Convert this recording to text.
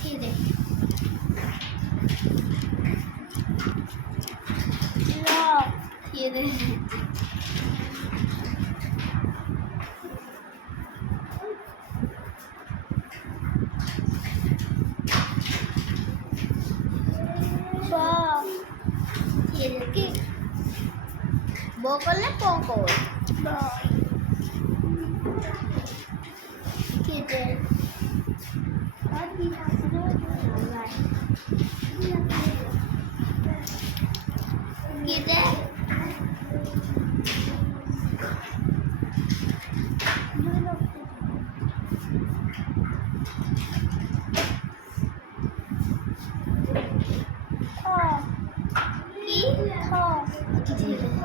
ঠিক আছে ঠিক আছে কি ব করলে প কর ঠিক আছে Kita Tho Ki Tho